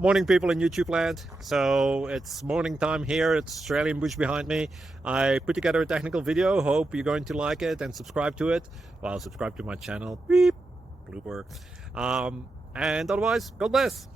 Morning, people in YouTube land. So it's morning time here. It's Australian bush behind me. I put together a technical video. Hope you're going to like it and subscribe to it. Well, subscribe to my channel. Beep. Blooper. And otherwise, God bless.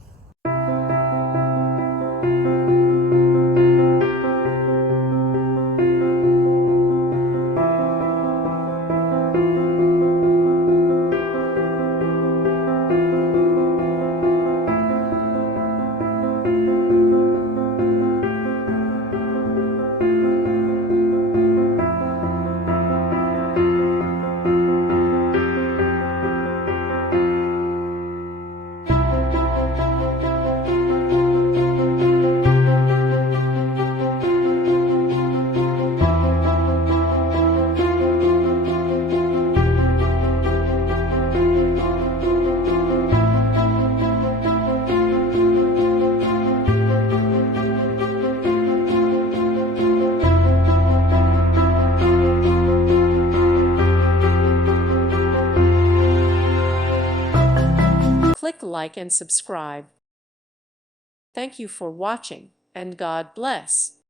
Click like and subscribe. Thank you for watching, and God bless.